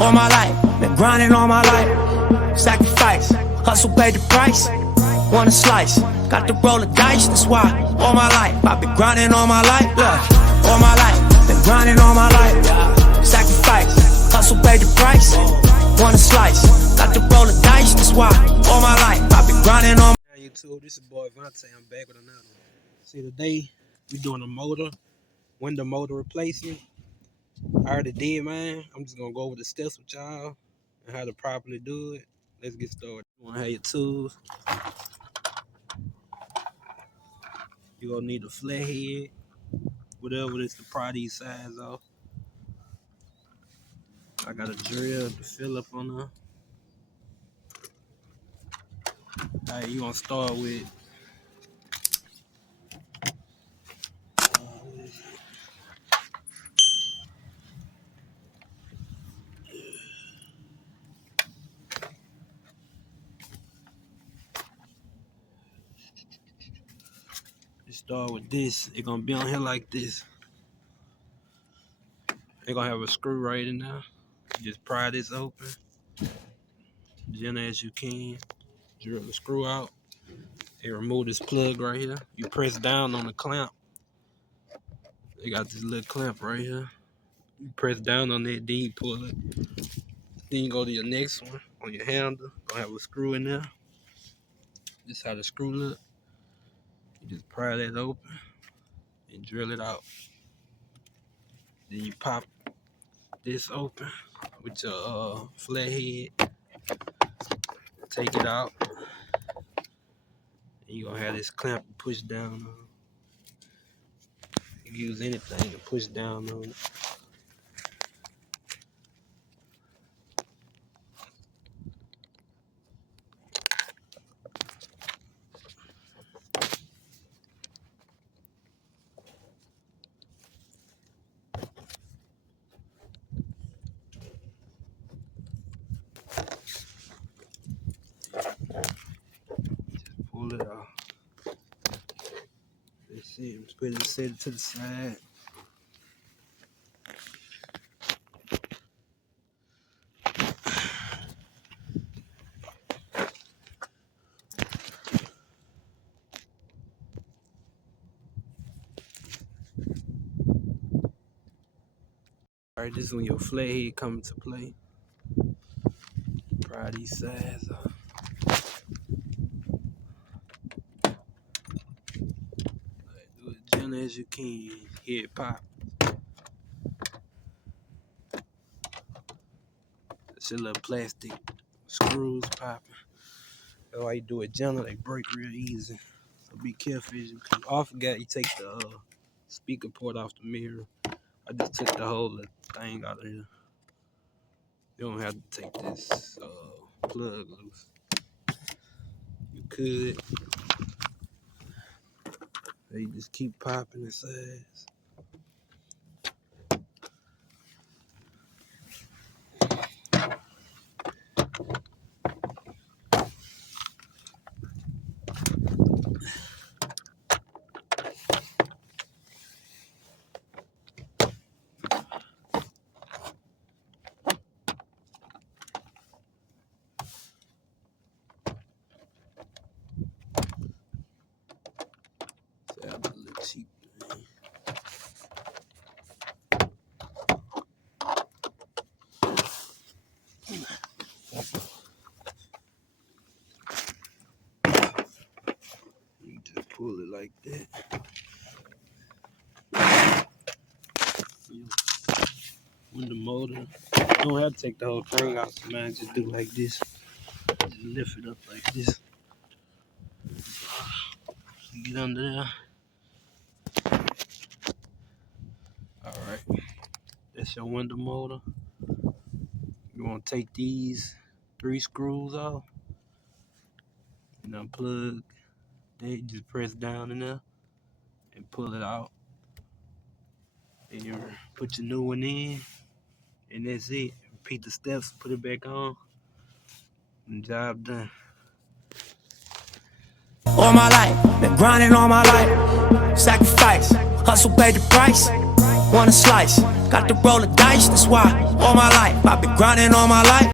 all my life. Been grinding all my life. Sacrifice, hustle paid the price. Want a slice, got to roll the dice. That's why all my life I've been grinding all my life. Look, all my life, been grinding all my life. Sacrifice, hustle paid the price. Want a slice, got to roll the dice. That's why all my life I've been grinding on. Hey YouTube, this is boy Vontae. I'm back with another one. See, today we doing a motor, window motor replacement. I already did mine. I'm just gonna go over the steps with y'all and how to properly do it. Let's get started. You wanna have your tools. You're gonna need a flathead, whatever this to pry these sides off. I got a drill to fill up on there. Alright, you gonna start with this. It's gonna be on here like this. They're gonna have a screw right in there. You just pry this open, gentle as you can. Drill the screw out and remove this plug right here. You press down on the clamp. They got this little clamp right here. You press down on it, then you pull it. Then you go to your next one on your handle. Gonna have a screw in there. This is how the screw look. You just pry that open and drill it out. Then you pop this open with your flathead. Take it out. And you're gonna have this clamp to push down on. You can use anything to push down on it. Pull it off. That's it. Just put it, set it to the side. Alright, this is when your flathead comes into play. Pry these sides off. Do it gentle as you can. Hear it pop. It's a little plastic screws popping. That's why you do it gentle, they break real easy. So be careful as you can. I forgot you take the speaker port off the mirror. I just took the whole thing out of here. You don't have to take this plug loose. You could. They just keep popping the sides. Cheap. You just pull it like that. Window motor. You don't have to take the whole thing out, man. Just do like this. Just lift it up like this. Get under there. Alright, that's your window motor. You want to take these 3 screws off and unplug. Then you just press down in there and pull it out. And you put your new one in, and that's it. Repeat the steps, put it back on, and job done. All my life, been grinding all my life. Sacrifice, hustle paid the price. Want a slice, got to roll the dice. That's why all my life. I've been grinding all my life.